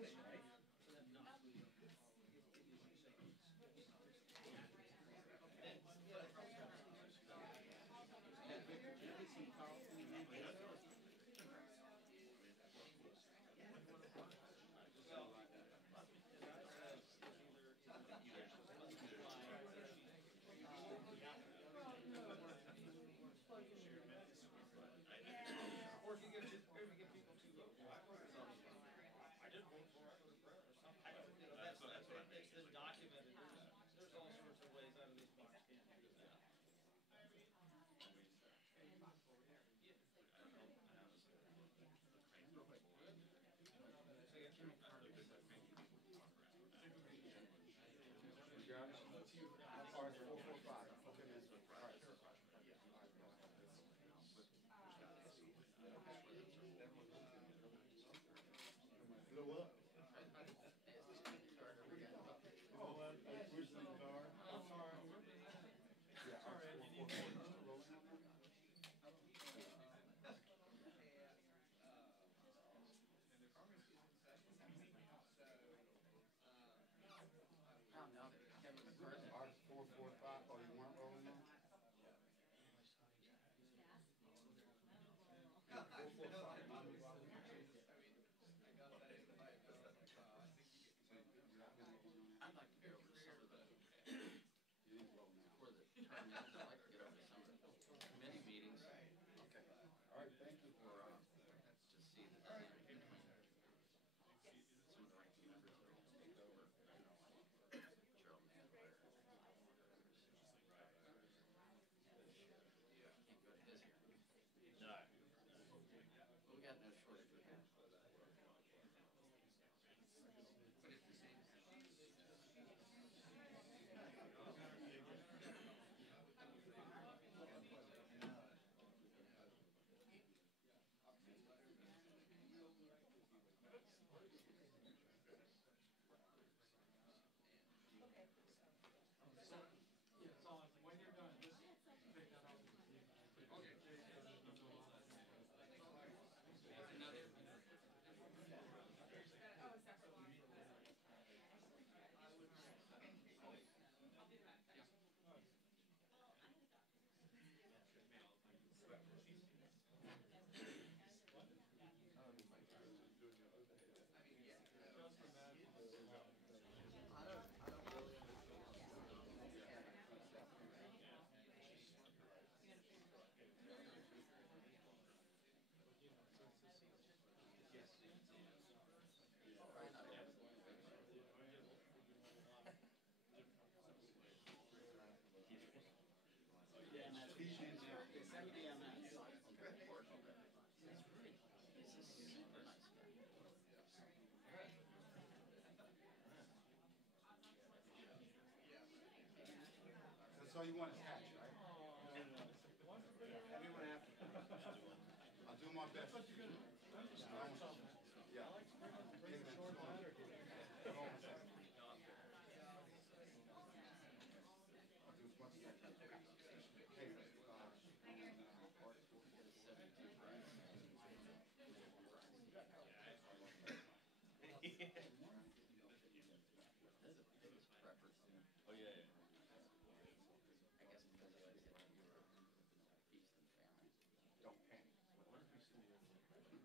Or if you get people to vote. I did vote for it for the prayer or something. That's what it's been documented. There's all sorts of ways out of this box can do that. You got it? How far is 445? Okay, man. All right. Blow up. Oh, I pushed the car. I'm sorry. Yeah, all right. 444. R445. Oh, you weren't rolling on? 445. I'd like to get over some of the, for the term, I'd like to get over some of the committee meetings. Okay. All right, thank you. Or to see the dynamic between some of the ranking members that will take over. Cheryl Manware. Can't go to his here. No. Well, we got no shortage with him. But it's the same. When you're done, just take that out. Okay. Another. I don't really understand. He's a super nice guy. That's all you want is hatch, right? Everyone after. I'll do my best. Yeah. I'll do as much as I can. Hey, Oh yeah. I guess because I said you were Easton family. don't panic. What if we see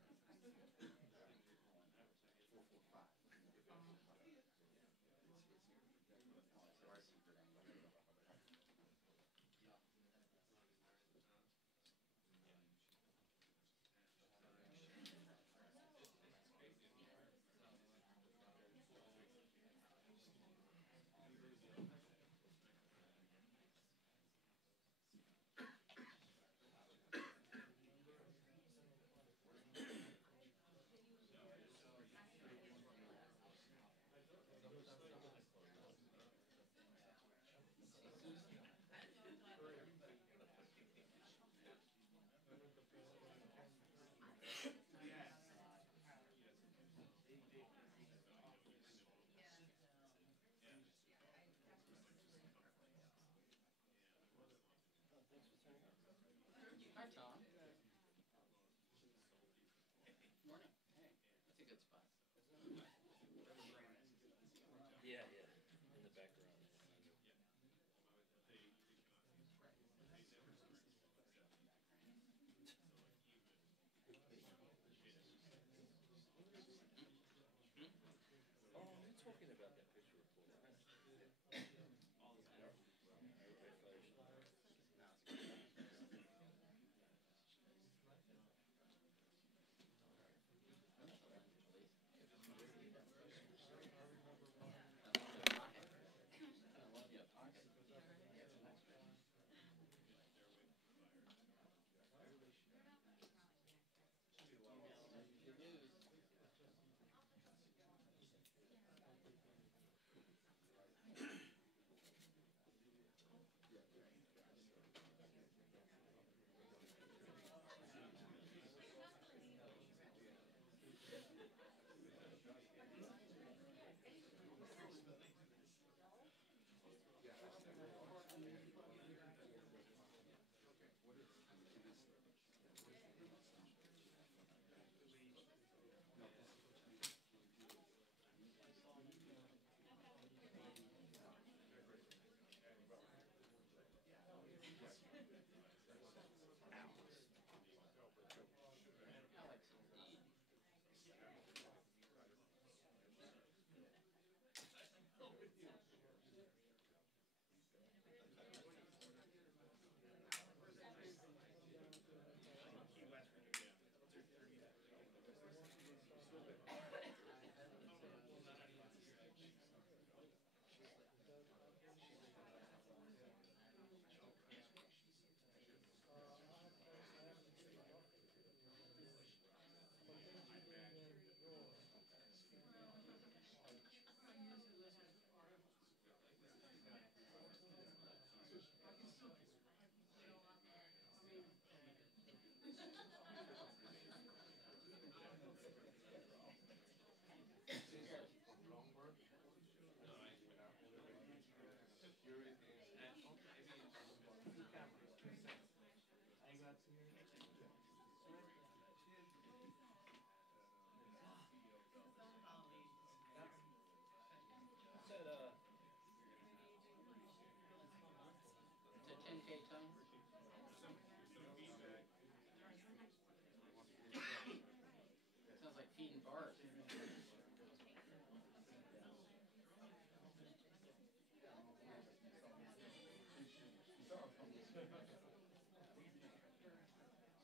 Art.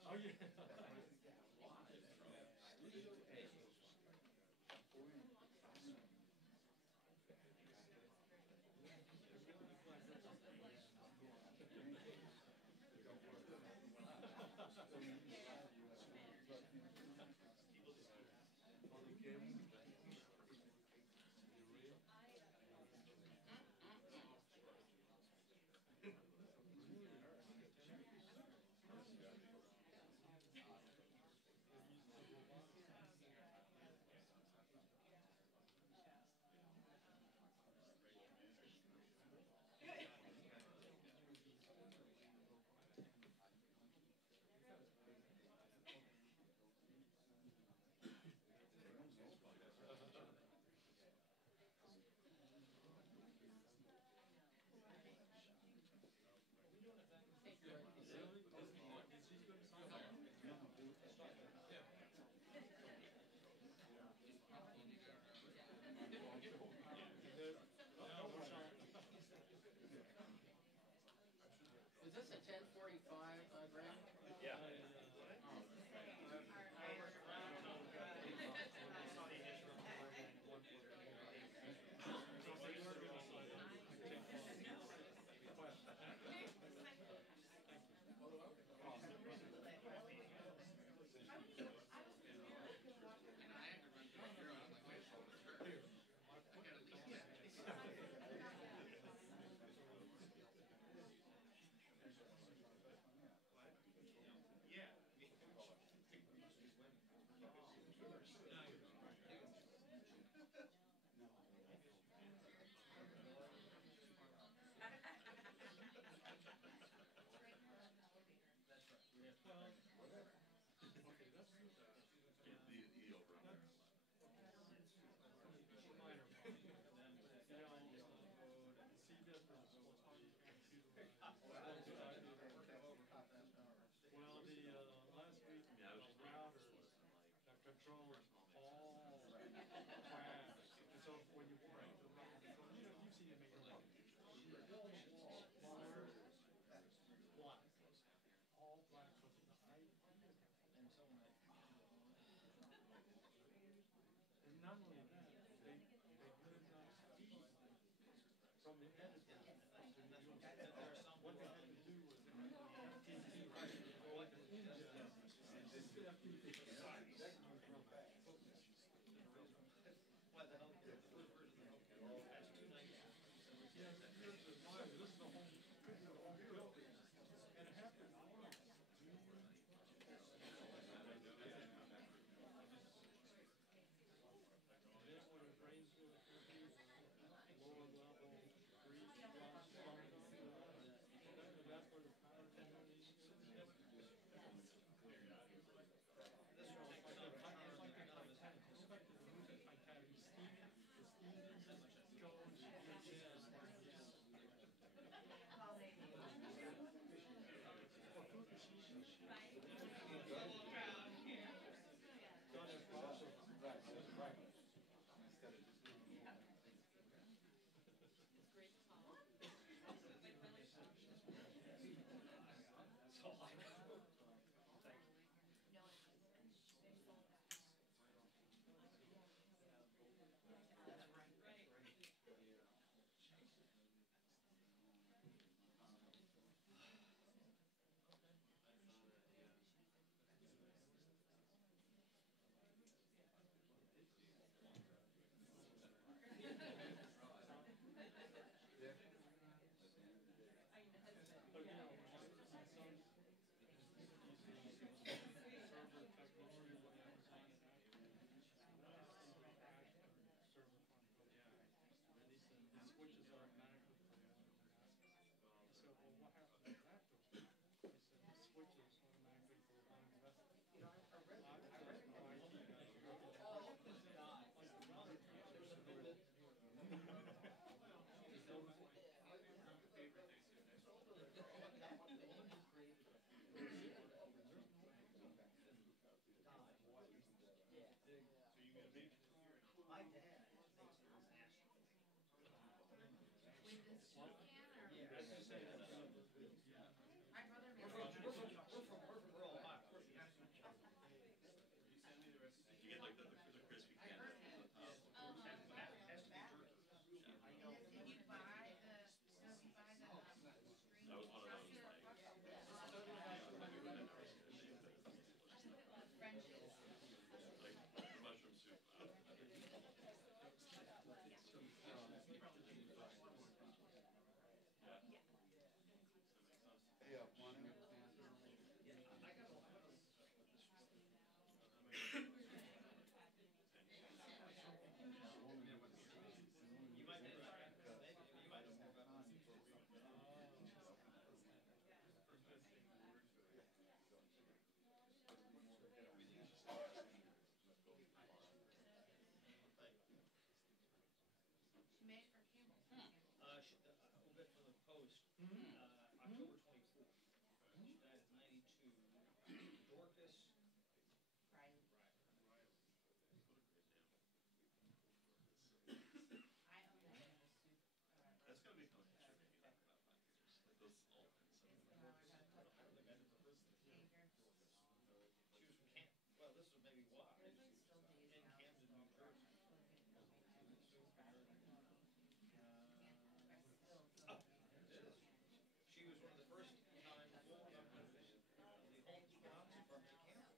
Oh, yeah. Is this a 1045, Graham? Yeah. Controls all class. And so when you walk into the room, you've seen it make a lot. Wall, black. All black with the height. And not only that, they could not see from the editor. What they had to do was they had to FTP, like an indent. FTP. What the hell? The first version of the hell? That's 290. Yeah, here's the line. This is the whole building. And it happened. Then when it rains to the country, lower level, breeze, frost, that's where the power community is. my dad thinks it is national. Yeah, I was just saying that. We're from rural Ohio. Of course, yeah. You get like the crispy candies on the top. Has to be jerky. That was one of those like, like mushroom soup. Yeah, one. You might be right. Maybe you might know more about this. Obit from the Post, October 24th. She died at 92. Dorcas. Right. That's gonna become a history maybe like about 5 years. Like those all kind of stuff. I don't think I've ever heard of this. She was from Camden. Well, this was maybe why. She was in Camden, New Jersey. Oh, there it is. She was one of the first time full members of the Holmes Bronze Department at Camden.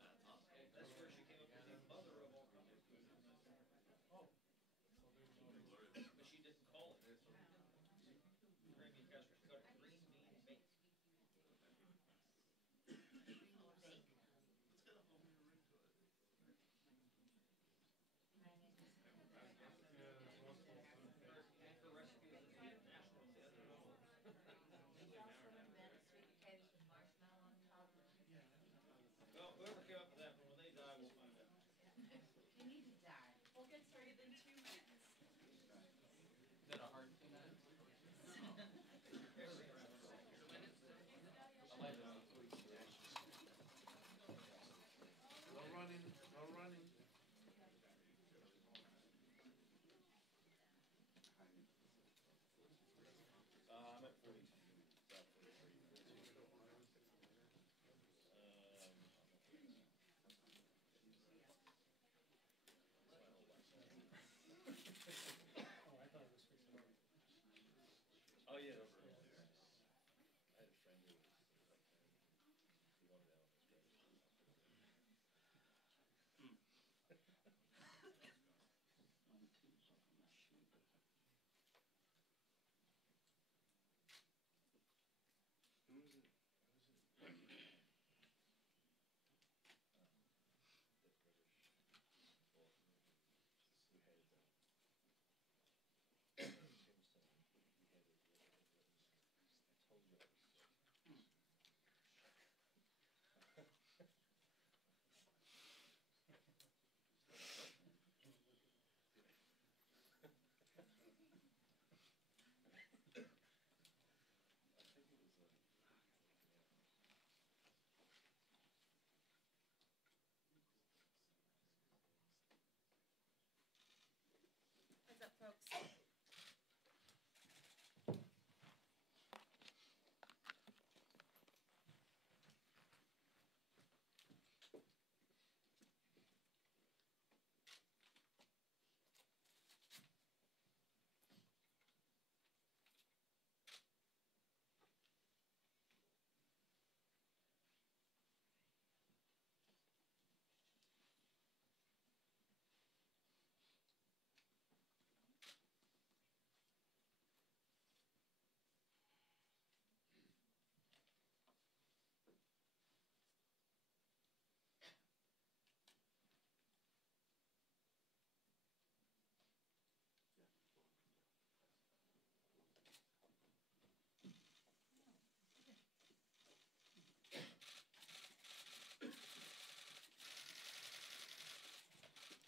That's awesome. That's where she came up with the mother of all comfort food. Glorious. But she didn't call it green bean casserole. She called it green bean bake. It's got a homey ring to it. Her recipe was national. Well, whoever came up with that, when they die, we'll find out. We'll get started in 2 minutes. Is that a hard 2 minutes? No running, no running. I'm at 42. Oh yeah. I had a friend who was he wanted Elvis Presley. Who was it? The British, well, who had Jameson, he had it. I told you I was sick. I think it was a. What's up, folks?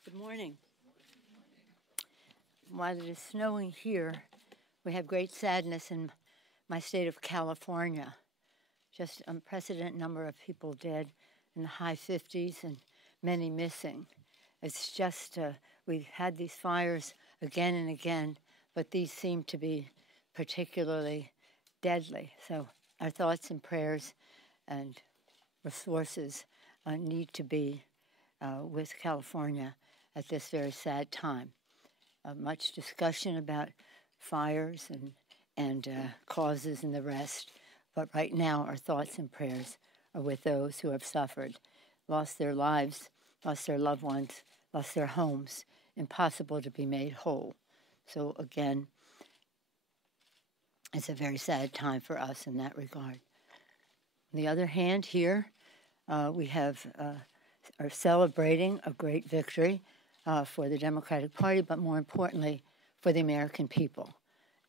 Good morning. While it is snowing here, we have great sadness in my state of California. Just unprecedented number of people dead in the high 50s and many missing. It's just, we've had these fires again and again, but these seem to be particularly deadly. So our thoughts and prayers and resources need to be with California at this very sad time. Much discussion about fires and causes and the rest, but right now our thoughts and prayers are with those who have suffered, lost their lives, lost their loved ones, lost their homes, impossible to be made whole. So again, it's a very sad time for us in that regard. On the other hand, here we are celebrating a great victory for the Democratic Party, but more importantly, for the American people.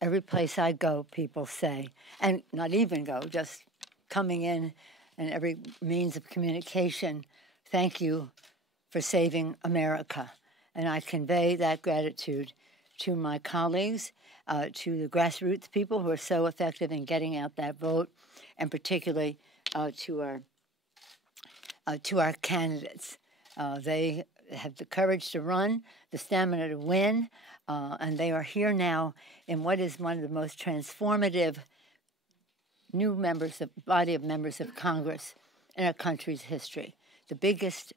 Every place I go, people say, and not even go, just coming in and every means of communication, thank you for saving America. And I convey that gratitude to my colleagues, to the grassroots people who are so effective in getting out that vote, and particularly to our candidates. They have the courage to run, the stamina to win, and they are here now in what is one of the most transformative new body of members of Congress in our country's history. The biggest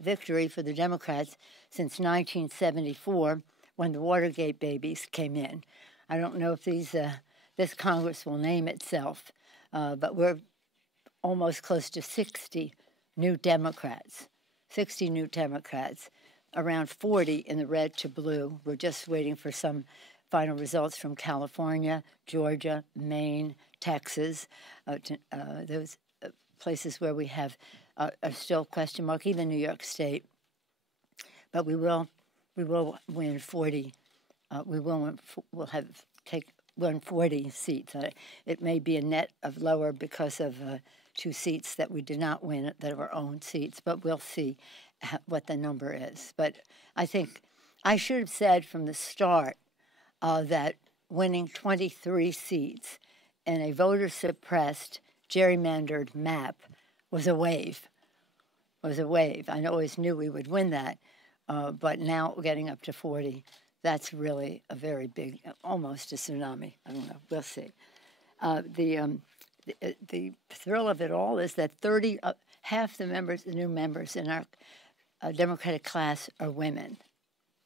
victory for the Democrats since 1974, when the Watergate babies came in. I don't know if this Congress will name itself, but we're almost close to 60 new Democrats, around 40 in the red to blue. We're just waiting for some final results from California, Georgia, Maine, Texas, those places where we have are still question mark, even New York State. But we will win 40. We'll win 40 seats. It may be a net of lower because of 2 seats that we did not win that are our own seats, but we'll see what the number is. But I think I should have said from the start that winning 23 seats in a voter-suppressed, gerrymandered map was a wave. I always knew we would win that, but now getting up to 40, that's really a very big, almost a tsunami. I don't know. We'll see. The thrill of it all is that half the new members in our Democratic class are women,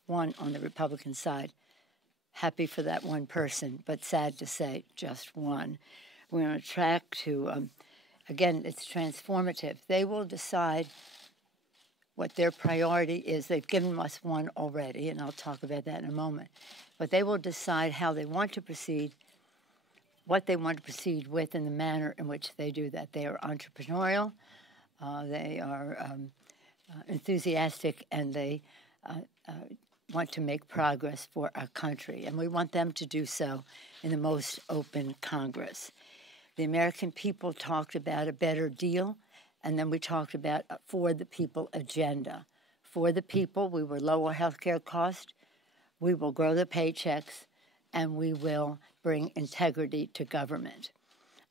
one on the Republican side. Happy for that one person, but sad to say, just one. We're on a track to, again, it's transformative. They will decide what their priority is. They've given us one already, and I'll talk about that in a moment. But they will decide how they want to proceed, what they want to proceed with, and the manner in which they do that. They are entrepreneurial, they are enthusiastic, and they want to make progress for our country. And we want them to do so in the most open Congress. The American people talked about a better deal, and then we talked about a for the people agenda. For the people, we will lower health care costs, we will grow the paychecks, and we will bring integrity to government.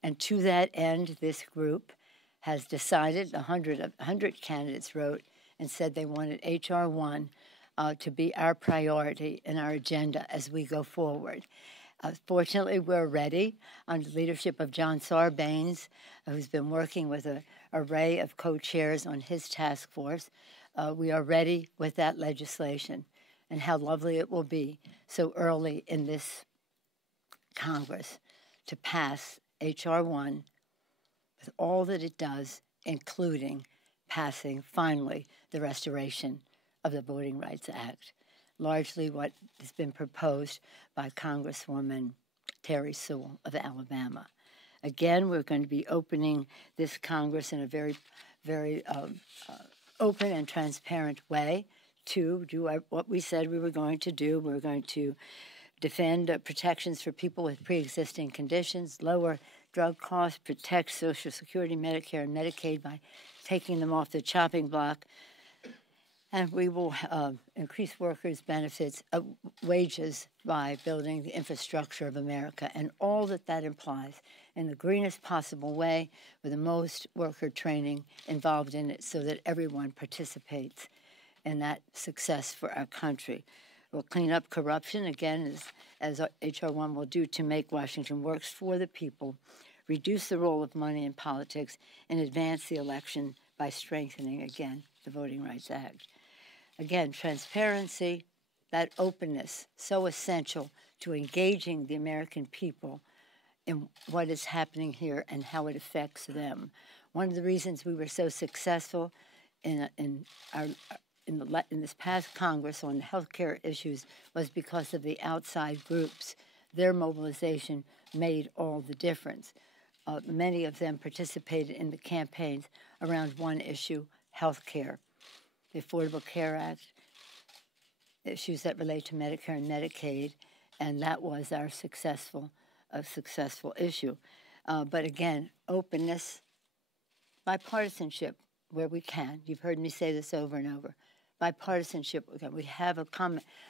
And to that end, this group has decided, 100 candidates wrote and said they wanted H.R. 1 to be our priority and our agenda as we go forward. Fortunately, we're ready under the leadership of John Sarbanes, who's been working with an array of co-chairs on his task force. We are ready with that legislation, and how lovely it will be so early in this Congress to pass H.R. 1 with all that it does, including passing, finally, the restoration of the Voting Rights Act, largely what has been proposed by Congresswoman Terry Sewell of Alabama. Again, we're going to be opening this Congress in a very, very open and transparent way to do what we said we were going to do. We're going to defend protections for people with pre-existing conditions, lower drug costs, protect Social Security, Medicare, and Medicaid by taking them off the chopping block. And we will increase workers' benefits, wages by building the infrastructure of America and all that implies in the greenest possible way with the most worker training involved in it so that everyone participates in that success for our country. We'll clean up corruption, again, as H.R. 1 will do, to make Washington work for the people, reduce the role of money in politics, and advance the election by strengthening, again, the Voting Rights Act. Again, transparency, that openness, so essential to engaging the American people in what is happening here and how it affects them. One of the reasons we were so successful in this past Congress on healthcare issues was because of the outside groups. Their mobilization made all the difference. Many of them participated in the campaigns around one issue, healthcare, the Affordable Care Act, issues that relate to Medicare and Medicaid, and that was our successful issue. But again, openness, bipartisanship where we can. You've heard me say this over and over. Bipartisanship, again, we have a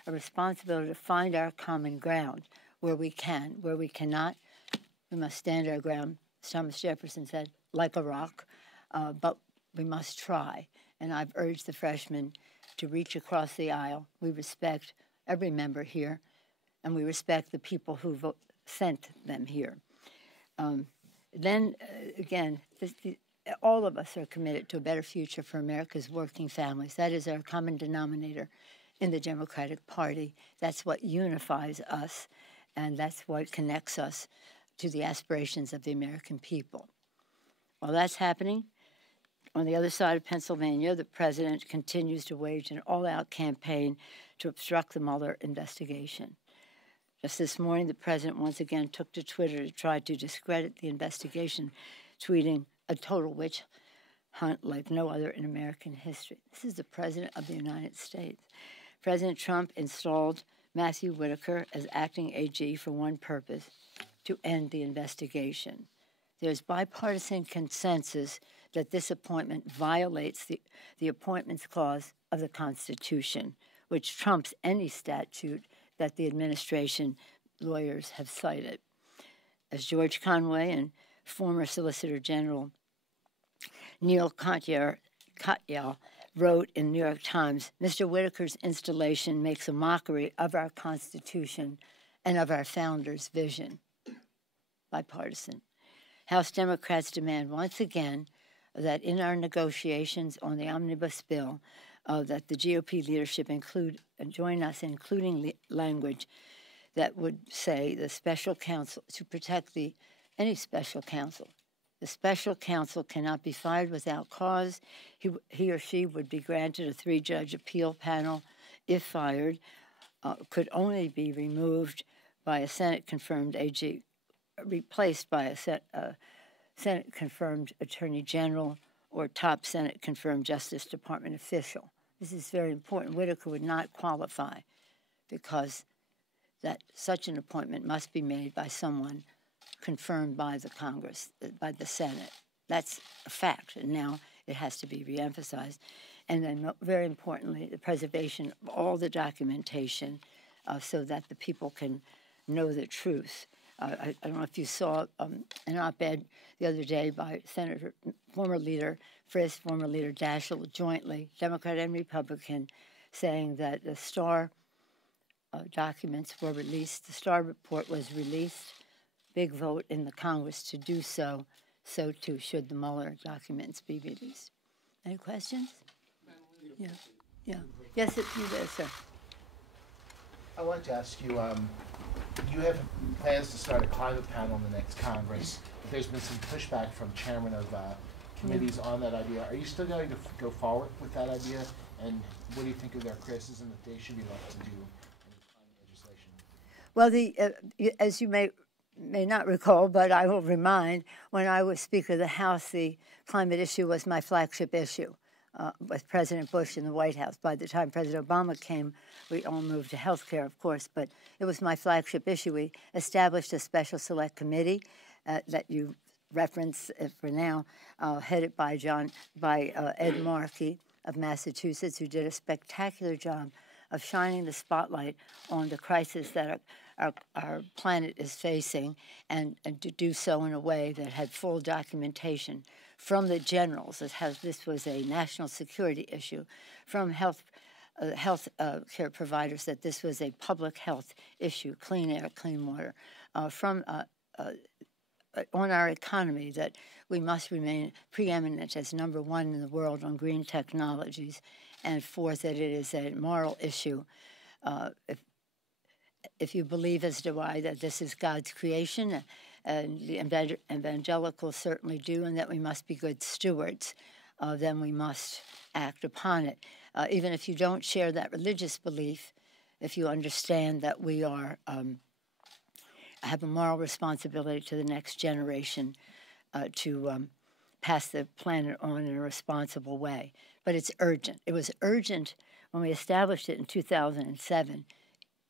responsibility to find our common ground where we can. Where we cannot, we must stand our ground, as Thomas Jefferson said, like a rock, but we must try. And I've urged the freshmen to reach across the aisle. We respect every member here, and we respect the people who sent them here. Again, all of us are committed to a better future for America's working families. That is our common denominator in the Democratic Party. That's what unifies us, and that's what connects us to the aspirations of the American people. While that's happening, on the other side of Pennsylvania, the president continues to wage an all-out campaign to obstruct the Mueller investigation. Just this morning, the president once again took to Twitter to try to discredit the investigation, tweeting a total witch hunt like no other in American history. This is the president of the United States. President Trump installed Matthew Whitaker as acting AG for one purpose, to end the investigation. There's bipartisan consensus that this appointment violates the Appointments Clause of the Constitution, which trumps any statute that the administration lawyers have cited. As George Conway and former Solicitor General Neil Katyal wrote in New York Times, Mr. Whitaker's installation makes a mockery of our Constitution and of our founders' vision. Bipartisan. House Democrats demand once again that in our negotiations on the omnibus bill, that the GOP leadership join us, including language that would say the special counsel, to protect any special counsel. The special counsel cannot be fired without cause. He or she would be granted a 3-judge appeal panel. If fired, could only be removed by a Senate-confirmed AG, replaced by a Senate-confirmed Attorney General or top Senate-confirmed Justice Department official. This is very important. Whitaker would not qualify because that such an appointment must be made by someone confirmed by the Congress, by the Senate. That's a fact, and now it has to be reemphasized. And then, very importantly, the preservation of all the documentation so that the people can know the truth. I don't know if you saw an op-ed the other day by former Leader Frist, former Leader Daschle, jointly, Democrat and Republican, saying that the Starr documents were released. The Starr report was released. Big vote in the Congress to do so. So too should the Mueller documents be released. Any questions? Yeah. Yes, you there, sir. I wanted to ask you, you have plans to start a climate panel in the next Congress. There's been some pushback from chairmen of committees on that idea. Are you still going to go forward with that idea? And what do you think of their criticism that they should be left to do any climate legislation? Well, as you may not recall, but I will remind, when I was Speaker of the House, the climate issue was my flagship issue with President Bush in the White House. By the time President Obama came, we all moved to health care, of course, but it was my flagship issue. We established a special select committee that you reference for now, headed by Ed Markey of Massachusetts, who did a spectacular job of shining the spotlight on the crisis that our planet is facing, and to do so in a way that had full documentation from the generals as how this was a national security issue, from health care providers that this was a public health issue, clean air, clean water, from on our economy that we must remain preeminent as number one in the world on green technologies, and fourth, that it is a moral issue. If you believe, as do I, that this is God's creation, and the evangelicals certainly do, and that we must be good stewards, then we must act upon it. Even if you don't share that religious belief, if you understand that we are have a moral responsibility to the next generation to pass the planet on in a responsible way. But it's urgent. It was urgent when we established it in 2007,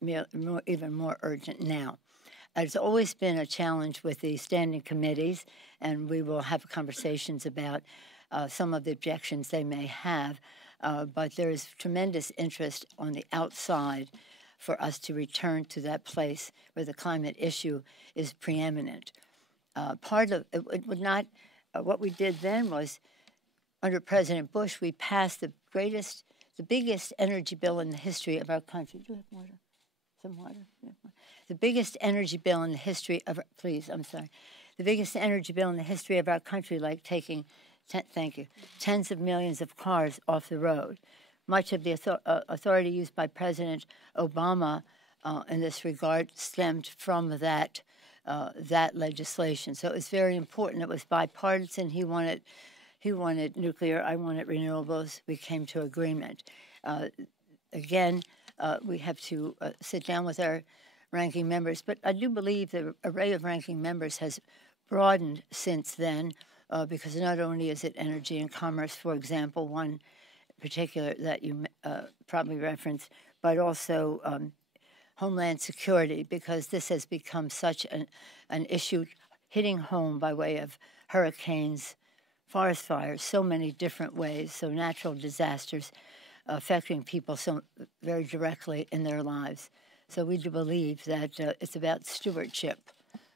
even more urgent now. It's always been a challenge with the standing committees, and we will have conversations about some of the objections they may have, but there is tremendous interest on the outside for us to return to that place where the climate issue is preeminent. Part of it would not, what we did then was, under President Bush, we passed the biggest energy bill in the history of our country. Do you have water? Some water? The biggest energy bill in the history of, the biggest energy bill in the history of our country, like taking, tens of millions of cars off the road. Much of the authority used by President Obama in this regard stemmed from that legislation. So it was very important. It was bipartisan. He wanted nuclear. I wanted renewables. We came to agreement. Again, we have to sit down with our ranking members. But I do believe the array of ranking members has broadened since then, because not only is it energy and commerce, for example, one particular that you probably referenced, but also Homeland Security, because this has become such an issue hitting home by way of hurricanes, forest fires, so many different ways, so natural disasters affecting people so very directly in their lives. So we do believe that it's about stewardship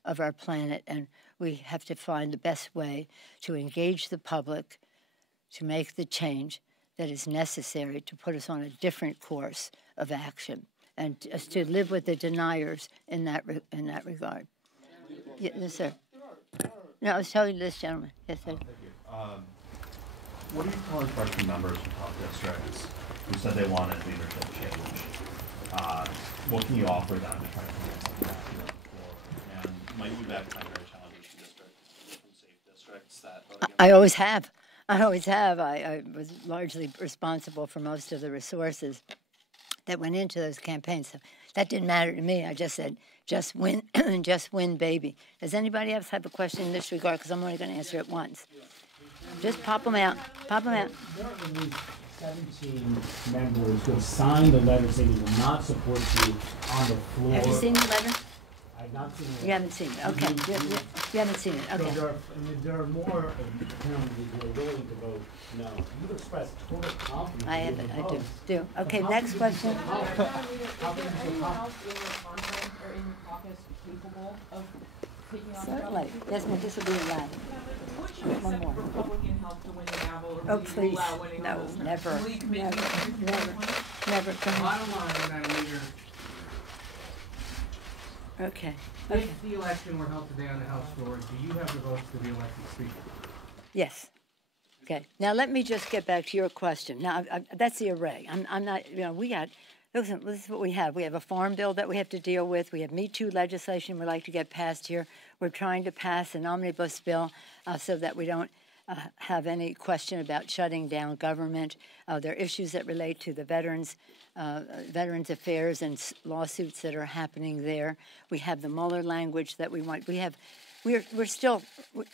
of our planet, and we have to find the best way to engage the public, to make the change that is necessary to put us on a different course of action, and just to live with the deniers in that regard. Yes, sir. No, I was telling this gentleman. Yes, sir. Thank you. What are you telling freshman members from top districts who said they wanted leadership change? What can you offer them to try to convince them back to that floor? And might you back primary challenges from safe districts that vote against? I always have. I was largely responsible for most of the resources that went into those campaigns. So that didn't matter to me. I just said, just win, just win, baby. Does anybody else have a question in this regard? Because I'm only going to answer it once. Just pop them out. Pop them out. There are at least 17 members who have signed a letter saying they will not support you on the floor. Have you seen the letter? I've not seen it. You haven't seen it. Okay. You haven't seen it. Okay. So there are more apparently who are willing to vote no. You've expressed total confidence. I have it. I do. Okay, next question. How can you Anyone else in your conference or in your caucus capable of taking on Certainly. Yes, ma'am. This will be allowed. Would you accept Republican help to win the gavel, or Oh, will you please. rule out winning No, those? never. Will you commit Never. to Never. Never. Go ahead. Bottom line, Madam Leader, Okay. if the election were held today on the House floor, do you have the votes to be elected Speaker? Yes. Okay. Now let me just get back to your question. Now that's the array. I'm not. We got. Listen, this is what we have. We have a farm bill that we have to deal with. We have Me Too legislation we'd like to get passed here. We're trying to pass an omnibus bill so that we don't have any question about shutting down government. There are issues that relate to the Veterans Affairs and lawsuits that are happening there. We have the Mueller language that we want. We're still.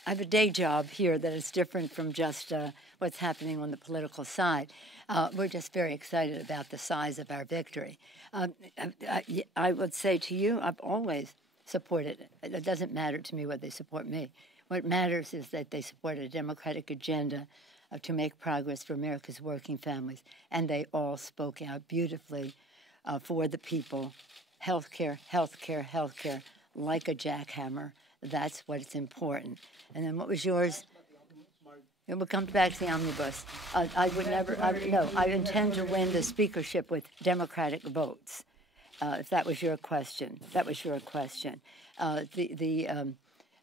I have a day job here that is different from just what's happening on the political side. We're just very excited about the size of our victory. I would say to you, I've always supported it. It doesn't matter to me whether they support me. What matters is that they support a democratic agenda to make progress for America's working families. And they all spoke out beautifully for the people. Healthcare, healthcare, healthcare, like a jackhammer. That's what's important. And then what was yours? And we'll come back to the omnibus. I would never, no, I intend to win the speakership with Democratic votes, if that was your question. That was your question. I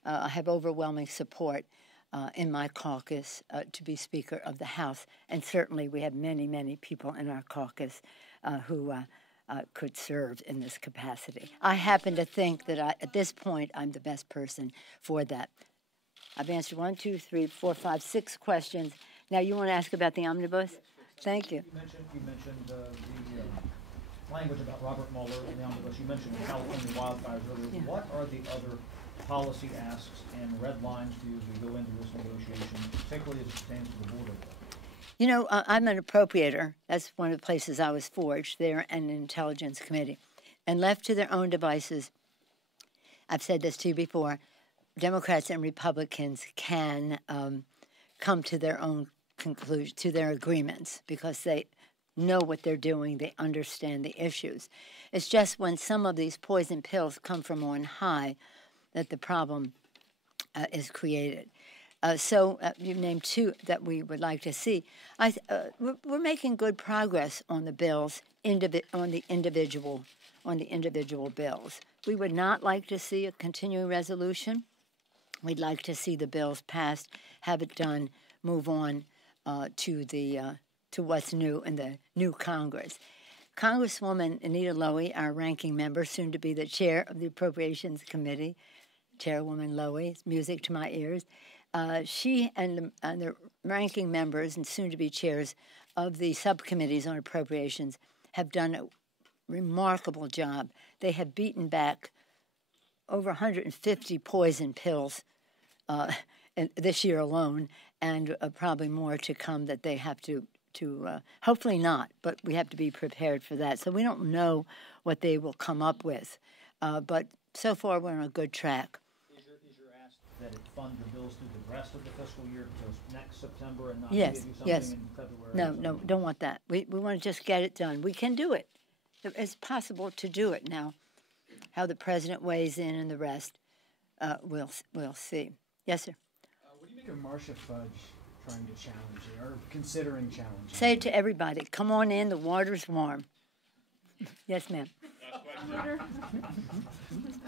have overwhelming support in my caucus to be Speaker of the House, and certainly we have many, many people in our caucus who could serve in this capacity. I happen to think that at this point, I'm the best person for that. I've answered 1, 2, 3, 4, 5, 6 questions. Now you want to ask about the omnibus? Thank you. You mentioned the language about Robert Mueller and the omnibus. You mentioned the California wildfires earlier. Yeah. What are the other policy asks and red lines for you as we go into this negotiation, particularly as it pertains to the border? You know, I'm an appropriator. That's one of the places I was forged, there and an intelligence committee. And left to their own devices, I've said this to you before, Democrats and Republicans can come to their own conclusion, to their agreements, because they know what they're doing, they understand the issues. It's just when some of these poison pills come from on high that the problem is created. So you named 2 that we would like to see. We're making good progress on the bills, on the individual bills. We would not like to see a continuing resolution. We'd like to see the bills passed, have it done, move on to what's new in the new Congress. Congresswoman Anita Lowy, our ranking member, soon to be the chair of the Appropriations Committee, Chairwoman Lowy, music to my ears. She and the ranking members and soon to be chairs of the subcommittees on appropriations have done a remarkable job. They have beaten back over 150 poison pills this year alone, and probably more to come that they have to hopefully not, but we have to be prepared for that. So we don't know what they will come up with, but so far we're on a good track. Is your ask that it fund the bills through the rest of the fiscal year until next September and not Yes, give you something yes. in February? No, don't want that. We want to just get it done. We can do it. It's possible to do it now. How the president weighs in and the rest, we'll see. Yes, sir. What do you make of Marcia Fudge trying to challenge you, or considering challenging? Say it to everybody. Come on in. The water's warm. Yes, ma'am. Senator, I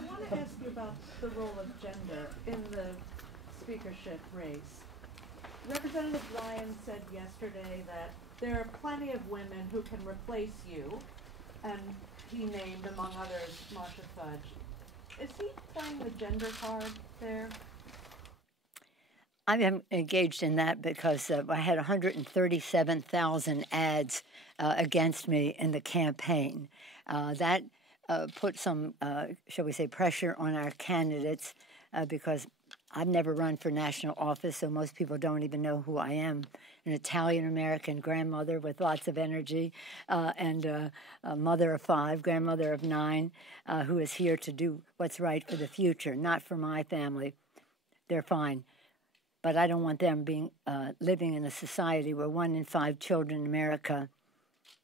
want to ask you about the role of gender in the speakership race. Representative Ryan said yesterday that there are plenty of women who can replace you, and he named, among others, Marcia Fudge. Is he playing the gender card there? I am engaged in that because I had 137,000 ads against me in the campaign. That put some, shall we say, pressure on our candidates because I've never run for national office, so most people don't even know who I am. An Italian-American grandmother with lots of energy and a mother of 5, grandmother of 9, who is here to do what's right for the future, not for my family. They're fine. But I don't want them being living in a society where 1 in 5 children in America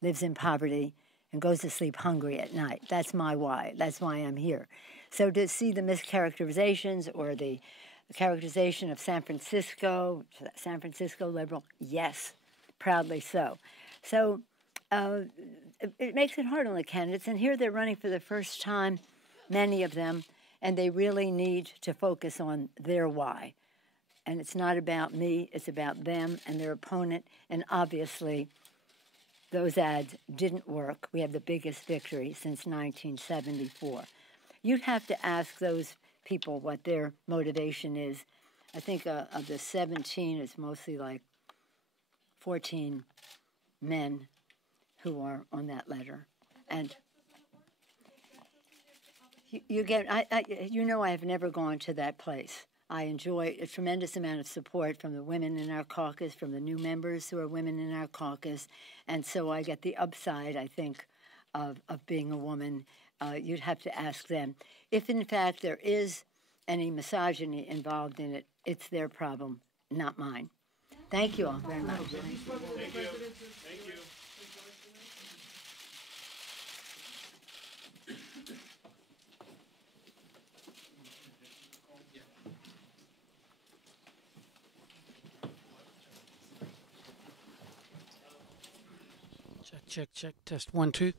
lives in poverty and goes to sleep hungry at night. That's my why. That's why I'm here. So to see the mischaracterizations or the characterization of San Francisco liberal, yes, proudly so. So it makes it hard on the candidates. And here they're running for the first time, many of them, and they really need to focus on their why. And it's not about me, it's about them and their opponent. And obviously, those ads didn't work. We have the biggest victory since 1974. You'd have to ask those people what their motivation is. I think of the 17, it's mostly like 14 men who are on that letter. And you get, I have never gone to that place. I enjoy a tremendous amount of support from the women in our caucus, from the new members who are women in our caucus, and so I get the upside, I think, of being a woman. You'd have to ask them. If, in fact, there is any misogyny involved in it, it's their problem, not mine. Thank you all very much. Thank you. Thank you. Check, check, test 1, 2.